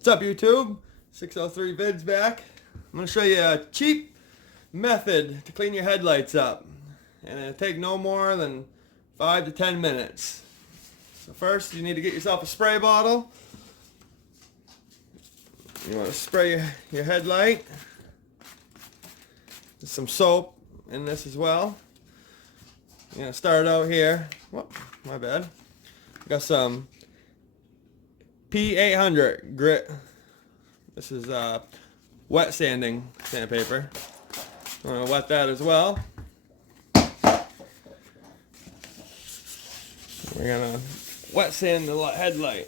What's up, YouTube? 603 Vids back. I'm going to show you a cheap method to clean your headlights up. And it'll take no more than 5 to 10 minutes. So first, you need to get yourself a spray bottle. You want to spray your headlight. There's some soap in this as well. You're going to start out here. Whoop, my bad. Got some P800 grit. This is wet sanding sandpaper. I'm going to wet that as well. We're going to wet sand the headlight.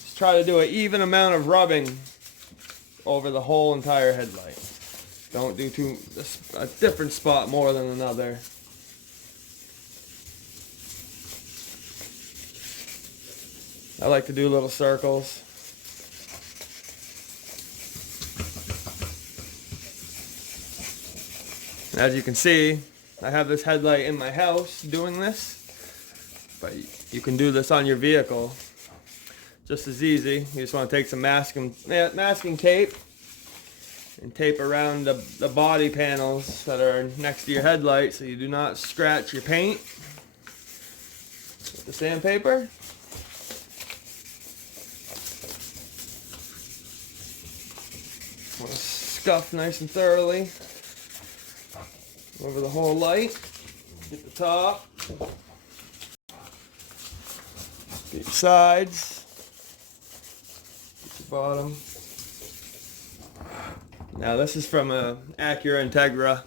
Just try to do an even amount of rubbing over the whole entire headlight. Don't do a different spot more than another. I like to do little circles. As you can see, I have this headlight in my house doing this, but you can do this on your vehicle just as easy. You just want to take some masking tape and tape around the body panels that are next to your headlight so you do not scratch your paint with the sandpaper. Want to scuff nice and thoroughly over the whole light. Get the top, get your sides, get your bottom. Now this is from a Acura Integra,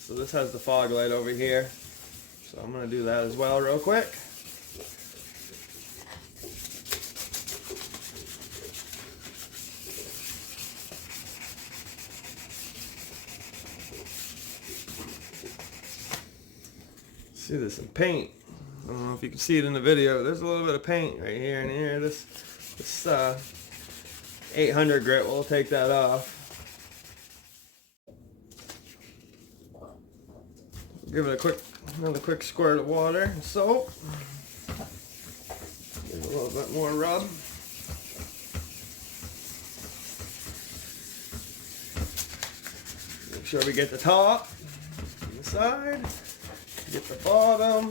so this has the fog light over here. So I'm going to do that as well real quick. See, there's some paint. I don't know if you can see it in the video. There's a little bit of paint right here and here. This 800 grit will take that off. Give it another quick squirt of water and soap. Give it a little bit more rub. Make sure we get the top and the side. Get the bottom.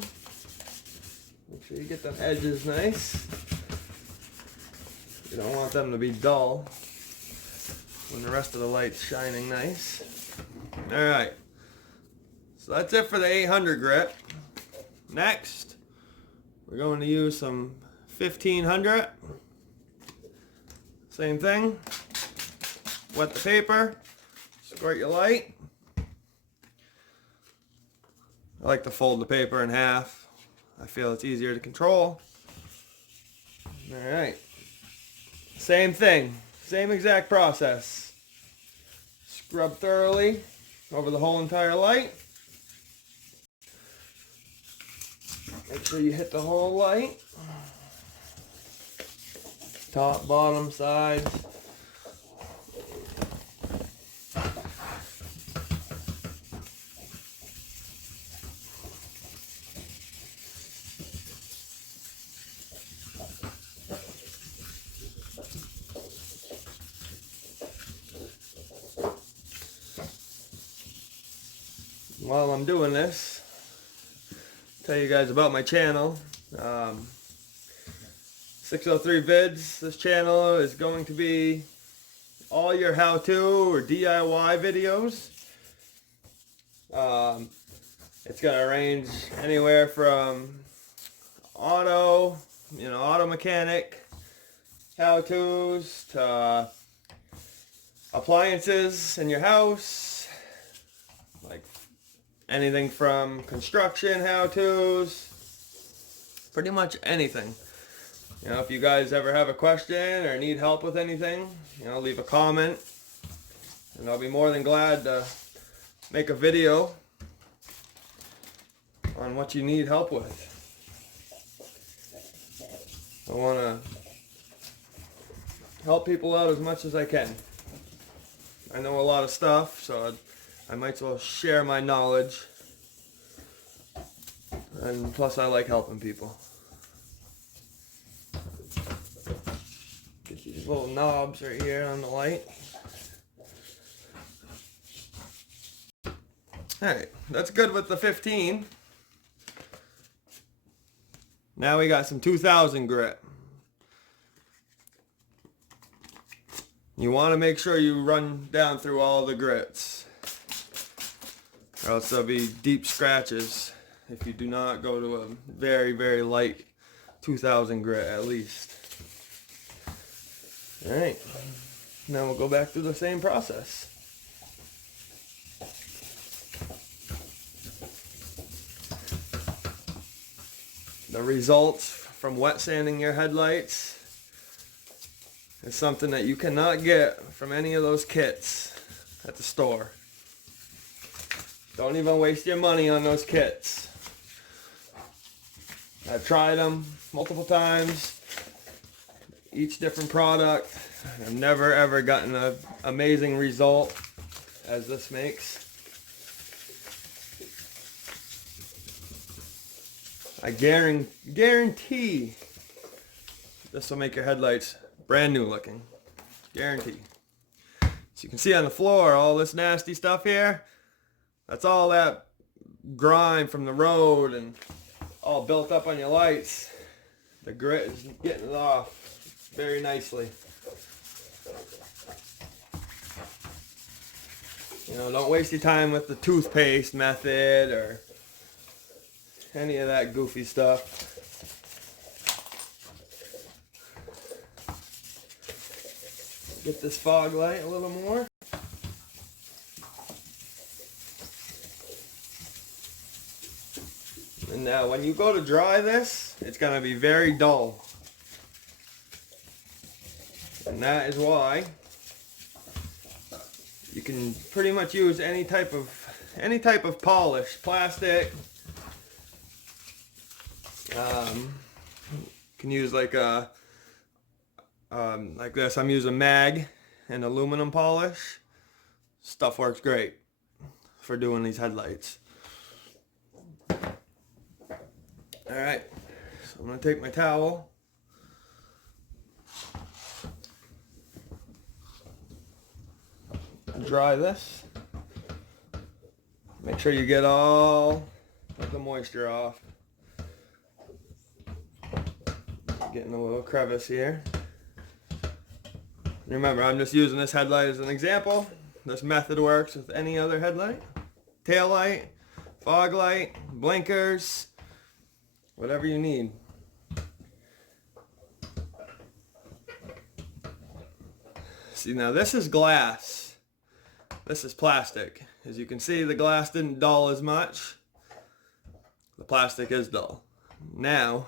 Make sure you get them edges nice. You don't want them to be dull when the rest of the light's shining nice. Alright. So that's it for the 800 grit. Next, we're going to use some 1500. Same thing. Wet the paper. Squirt your light. I like to fold the paper in half. I feel it's easier to control. Alright. Same thing. Same exact process. Scrub thoroughly over the whole entire light. Make sure you hit the whole light. Top, bottom, sides. While I'm doing this, tell you guys about my channel. 603 Vids. This channel is going to be all your how-to or DIY videos. It's going to range anywhere from auto mechanic how-tos to appliances in your house, like anything from construction how-tos, pretty much anything. You know, if you guys ever have a question or need help with anything, leave a comment, and I'll be more than glad to make a video on what you need help with. I want to help people out as much as I can. I know a lot of stuff, so I might as well share my knowledge. And plus I like helping people. these little knobs right here on the light. Alright, that's good with the 15. Now we got some 2000 grit. You want to make sure you run down through all the grits, or else there'll be deep scratches if you do not go to a very, very light 2000 grit at least. Alright, now we'll go back through the same process. The results from wet sanding your headlights is something that you cannot get from any of those kits at the store. Don't even waste your money on those kits. I've tried them multiple times, each different product. I've never ever gotten an amazing result as this makes. I guarantee this will make your headlights brand new looking. Guarantee. So you can see on the floor all this nasty stuff here. That's all that grime from the road and all built up on your lights. The grit is getting it off very nicely. You know, don't waste your time with the toothpaste method or any of that goofy stuff. Get this fog light a little more. And now when you go to dry this, it's going to be very dull. And that is why you can pretty much use any type of polish, plastic. Can use like this. I'm using mag and aluminum polish. Stuff works great for doing these headlights. Alright, so I'm going to take my towel. Dry this. Make sure you get all of the moisture off. Getting a little crevice here. Remember, I'm just using this headlight as an example. This method works with any other headlight. Tail light, fog light, blinkers, whatever you need. See, now this is glass. This is plastic. As you can see, the glass didn't dull as much. The plastic is dull. Now,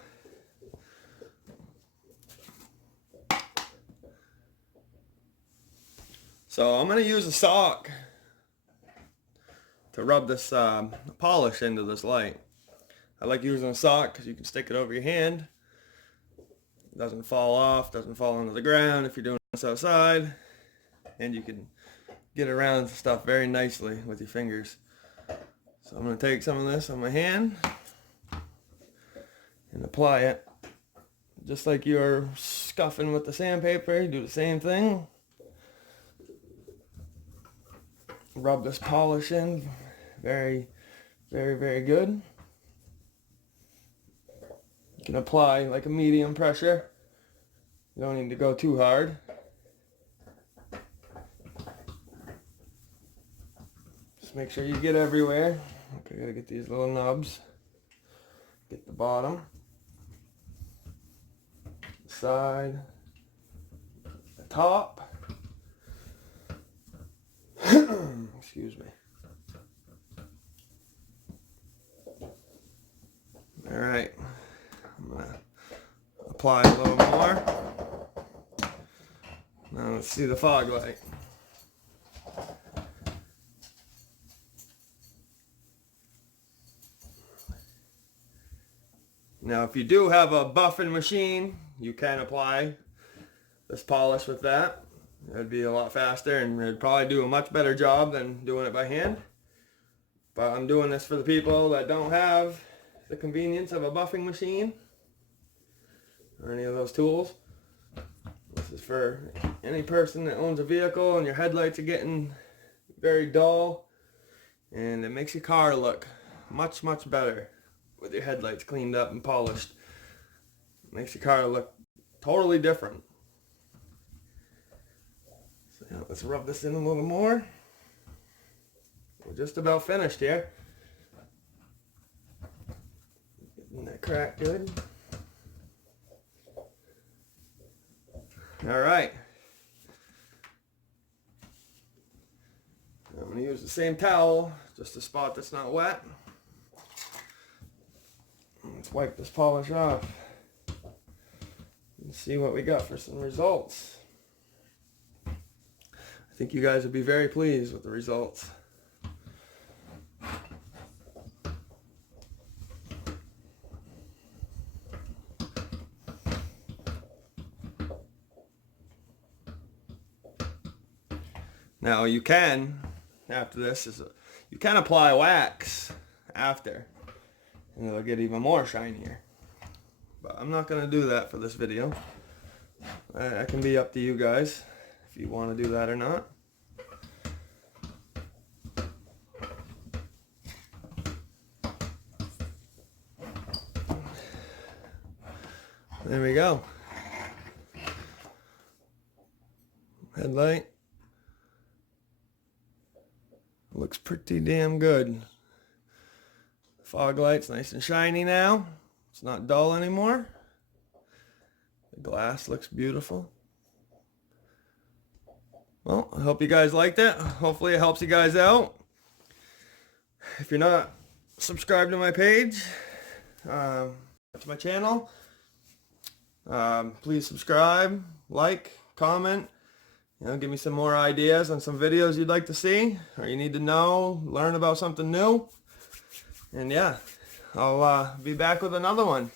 so I'm going to use a sock to rub this polish into this light. I like using a sock because you can stick it over your hand. It doesn't fall off, doesn't fall onto the ground if you're doing this outside. And you can get around stuff very nicely with your fingers. So I'm going to take some of this on my hand and apply it. Just like you're scuffing with the sandpaper, you do the same thing. Rub this polish in very, very, very good. You can apply like a medium pressure. You don't need to go too hard. Just make sure you get everywhere. Okay, gotta get these little nubs. Get the bottom, the side, the top. Excuse me. Alright, I'm going to apply a little more. Now let's see the fog light. Now if you do have a buffing machine, you can apply this polish with that. It'd be a lot faster and it'd probably do a much better job than doing it by hand. But I'm doing this for the people that don't have the convenience of a buffing machine or any of those tools. This is for any person that owns a vehicle and your headlights are getting very dull, and it makes your car look much, much better with your headlights cleaned up and polished. It makes your car look totally different. So yeah, let's rub this in a little more. We're just about finished here. Getting that crack good. All right. I'm going to use the same towel, just a spot that's not wet. Let's wipe this polish off and see what we got for some results. I think you guys will be very pleased with the results. Now you can, after this, you can apply wax after, and it'll get even more shinier. But I'm not going to do that for this video. That can be up to you guys if you want to do that or not. There we go. Headlight. Looks pretty damn good. The fog light's nice and shiny now. It's not dull anymore. The glass looks beautiful. Well, I hope you guys liked it. Hopefully it helps you guys out. If you're not subscribed to my page, to my channel, please subscribe, like, comment. Give me some more ideas on some videos you'd like to see, or you need to know, learn about something new. And yeah, I'll be back with another one.